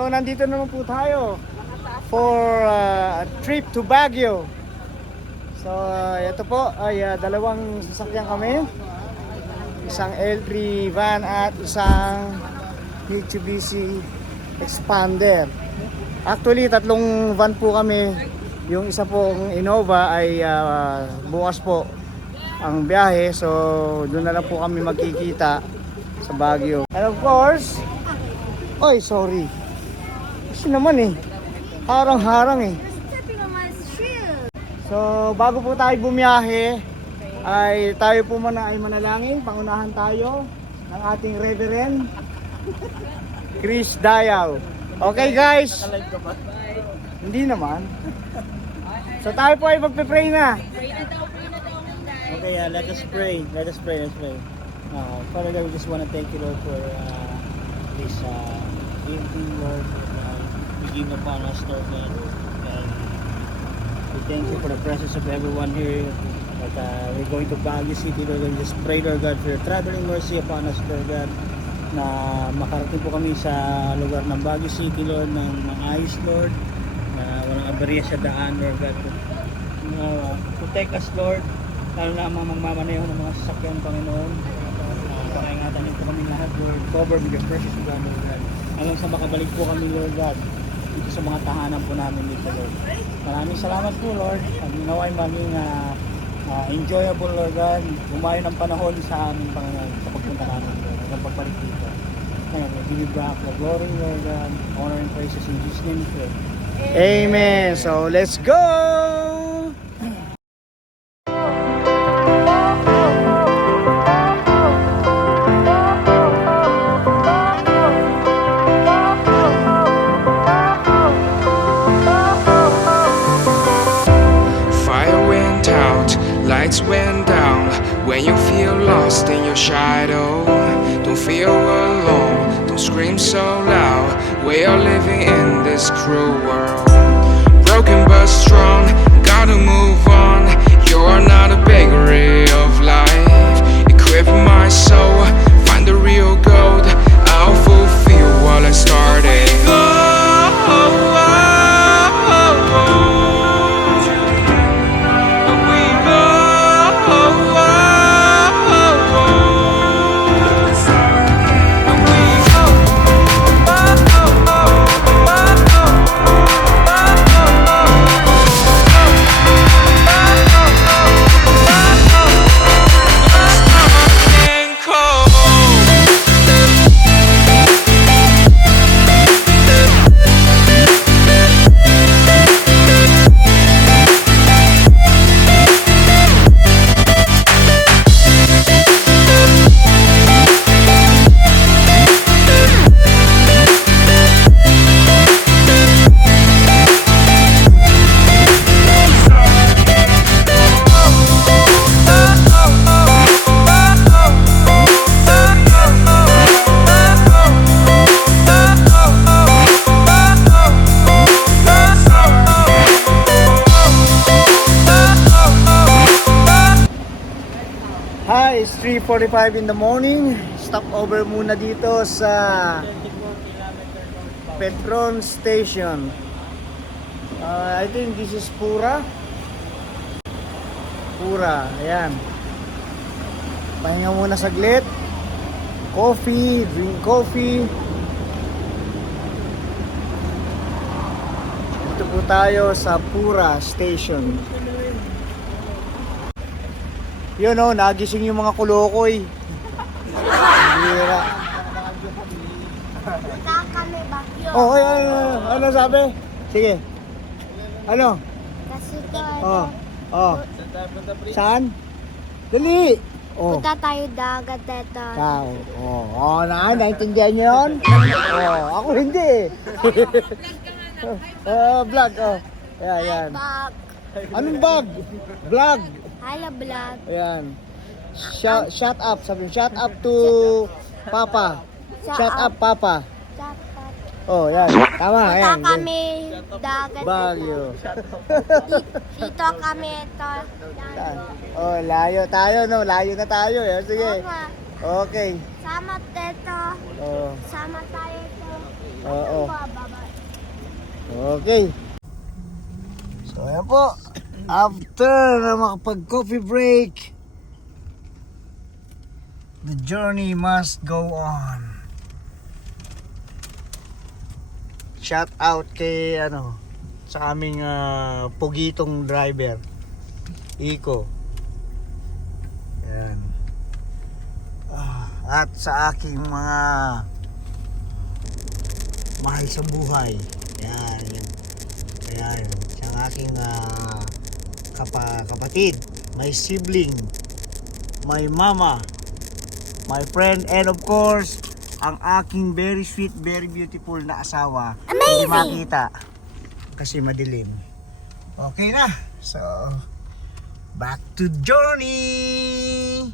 So nandito naman po tayo for a trip to Baguio. So ito po ay dalawang sasakyan kami. Isang L3 van at isang Mitsubishi Expander. Actually tatlong van po kami. Yung isa pong Innova ay bukas po ang biyahe. So doon na lang po kami magkikita sa Baguio. And of course, oy sorry. Kasi naman harang-harang So bago po tayo bumiyahe ay tayo po muna ay manalangin. Pangunahan tayo ng ating Reverend Chris Dayaw. Okay guys, hindi naman. So tayo po ay magpe-pray na. Okay, let us pray. Let's pray. Father God, we just want to thank you, Lord, for this evening, Lord. We give upon us, Lord, and we thank you for the presence of everyone here. But we're going to Baguio City, Lord, and just pray, Lord God, for your traveling mercy upon us, Lord God, na makarating po kami sa lugar ng Baguio City, Lord, ng ayos, Lord, na walang aberya sa daan, Lord God. Protect us, Lord, lalo na ang mga magmamaneho ng mga sasakyan, Panginoon. Pakaingatan niyo po kami lahat, Lord. Cover with your precious blood, Lord God. Hanggang sa makabalik po kami, Lord God, dito sa mga tahanan po namin dito, Lord. Maraming salamat po, Lord. Ang ginawa ay maging enjoyable, Lord God. Umayon ang panahon sa aming Panginoon sa pagpunta namin, Lord. Hanggang pagbalik dito. Ngayon, we give you back the glory, Lord God. Honor and praises in Jesus' name we pray. Amen. So, let's go! Lights went down when you feel lost in your shadow. Don't feel alone, don't scream so loud. We are living in this cruel world. Broken but strong, gotta move on. You are not a bakery of life. Equip my soul, find the real gold. I'll fulfill what I started. Hi, it's 3:45 in the morning. Stop over muna dito sa Petron Station. I think this is Pura. Ayan. Pahinga muna saglit. Drink coffee. Dito po tayo sa Pura Station. Yun nagising yung mga kulokoy. Hira. Kami Baguio. Oh, ano sabi? Sige. Ano? Kasi ko, Saan? Dali. punta tayo dagat ito. Naintindihan niyo yun? Ako hindi vlog, Ayan. Bag. Anong bag? Vlog. Hello, vlog. Ayan. Shut up. Sabi, shut up to Papa. Shut up, Papa. Dapat. Yan. Tama, Punta ayan. kami dagat. Baguio. Dito kami ito. Saan? Layo tayo, no? Layo na tayo, Sige. Oo nga. Okay. Sama dito. Oh. Sama tayo ito. Oo. Okay. So ayan po. After na makapag-coffee break, the journey must go on. Shout out kay sa aming pugitong driver, Iko. Ayan. At sa aking mga mahal sa buhay. Ayan. Ayan. Siyang aking kapatid, my sibling, my mama, my friend, and of course, ang aking very sweet, very beautiful na asawa. Hindi makita kasi madilim. Okay na. So, back to journey.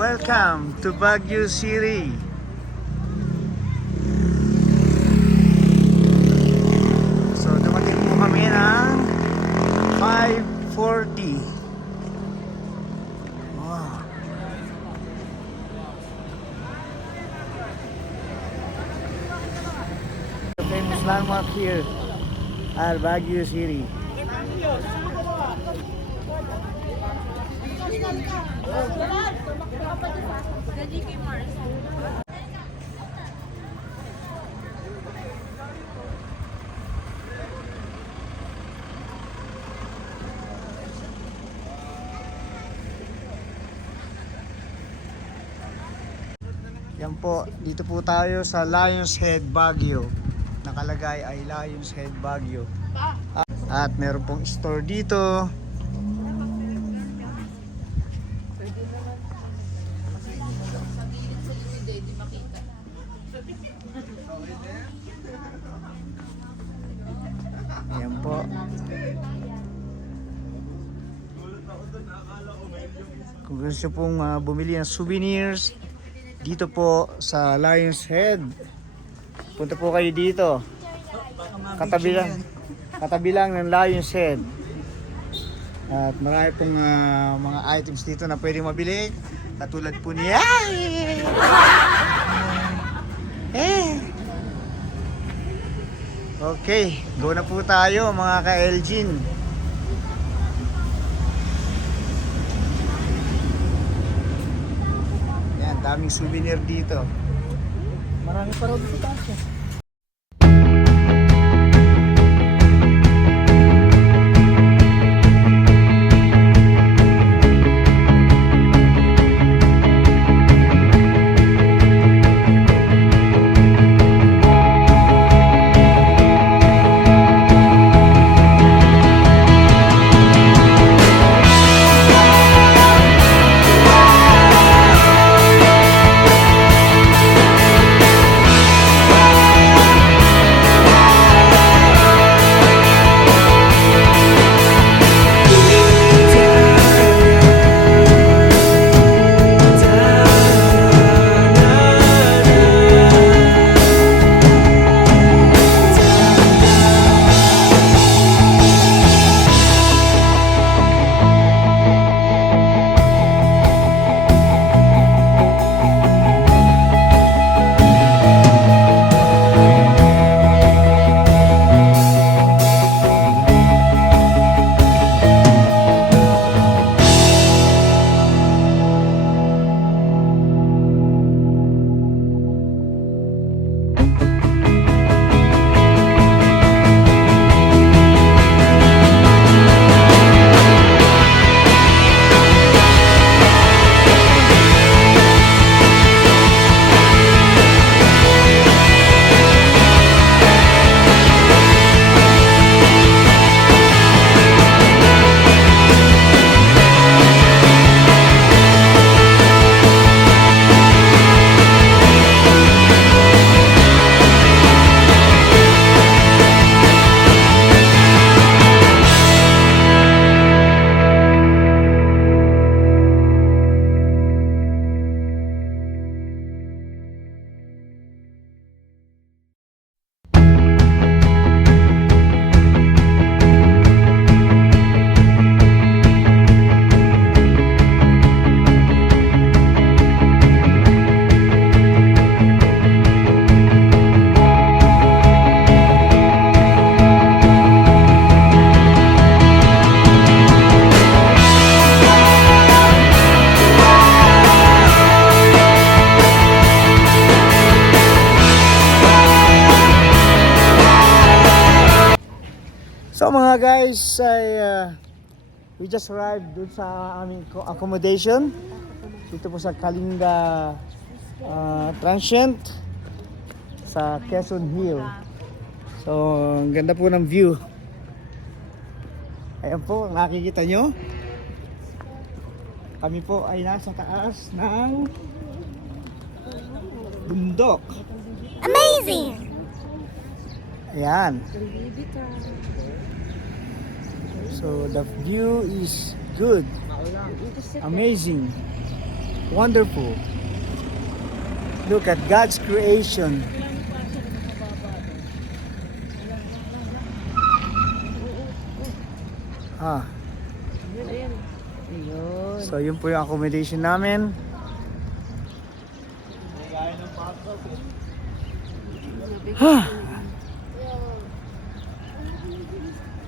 Welcome to Baguio City. So dumating po kami ng 5:40. Wow. The famous landmark here at Baguio City. Yan po, dito po tayo sa Lions Head, Baguio. Nakalagay ay Lions Head, Baguio. At meron pong store dito. Yan po. Kung gusto pong bumili ng souvenirs dito po sa Lions Head, punta po kayo dito. Katabi lang ng Lions Head. At marami pong mga items dito na pwedeng mabili. Katulad po niya. Okay, go na po tayo mga ka-Elgin. Yan, daming souvenir dito. Marami pa rin dito. So mga guys, we just arrived dun sa aming accommodation. Dito po sa Kalinga Transient sa Quezon Hill. So, ang ganda po ng view. Ayan po, nakikita nyo. Kami po ay nasa taas ng bundok. Amazing! Ayan. So the view is good, amazing, wonderful. Look at God's creation. Ah. So yun po yung accommodation namin.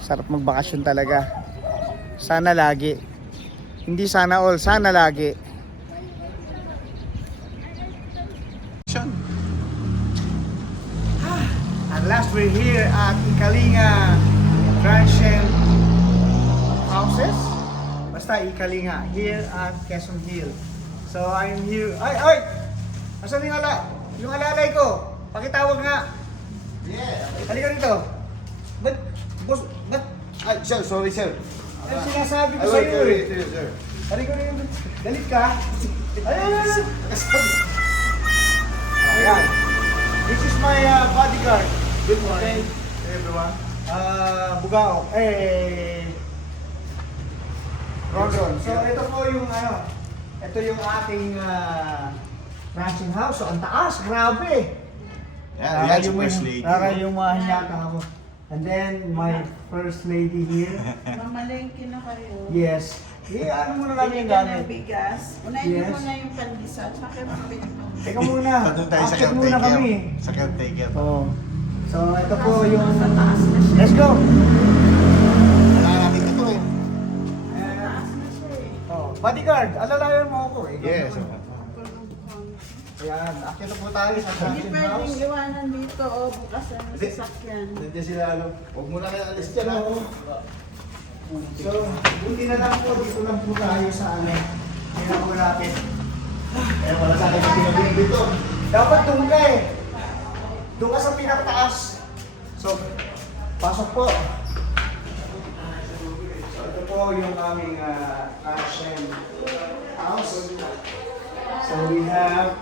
Sarap magbakasyon talaga. Sana lagi. Hindi sana all, sana lagi. At last we're here at Ikalinga Transient Houses. Basta Ikalinga, here at Quezon Hill. So I'm here. Ay! Asan yung alalay ko? Pakitawag nga. Halika dito. Ba't? Boss, ba't? Ay, sir, sorry, sir. Ano sinasabi ko Ay, sa'yo wait, eh? sir. Halika dito. Galit ka? Ayan! Ayan. This is my bodyguard. Good morning, Okay. everyone. Bugao. Ron. So ito po yung ito yung ating ranching house. So ang taas, grabe. Yeah, that's first lady. Yung mahanyaka ako. And then my first lady here. Mamalengke na kayo. Yes. Ano muna namin yung Bili ka gamit? ng bigas. Unahin niyo Yes. muna yung pandesal. Tsaka mabili mo. Teka muna. Doon tayo sa Akit muna caretaker. kami. Sa caretaker. Oo. So ito po yung... Sa taas na siya. Let's go! Wala natin ito eh. Taas na siya eh. Oh, bodyguard, alalayan mo ako eh. Yes. Ayan, akit na po tayo sa Hindi Transient pwedeng House. iwanan dito o bukas ang sasakyan. Nandiyan sila, ano. Huwag mo na kayo alis dyan, ako. So, buti na lang po, dito lang po tayo sa Tingnan po natin. Eh, wala sa akin yung pinagin dito. Dapat doon ka eh. Doon ka sa pinakataas. So, pasok po. So, ito po yung aming Transient House. So, we have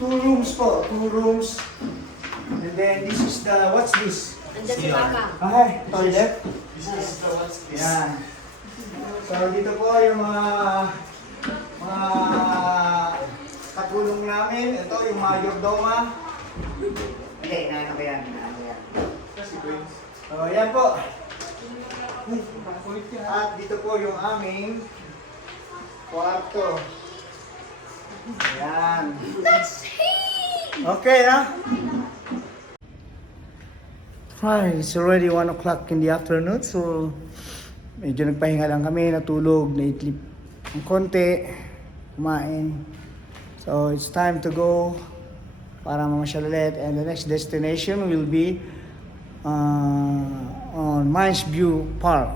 2 rooms po. 2 rooms. And then, this is the, what's this? Okay, toilet. This is the what's this? Yan. So, dito po yung mga katulong namin. Ito, yung mayordoma. Hindi, inaano ko yan. So, yan po. At dito po yung aming kwarto. Yan. Okay, ha? Hi, it's already 1 o'clock in the afternoon, so medyo nagpahinga lang kami, natulog, naitlip ng konti, kumain. So it's time to go para mamasyal ulit, and the next destination will be on Mines View Park.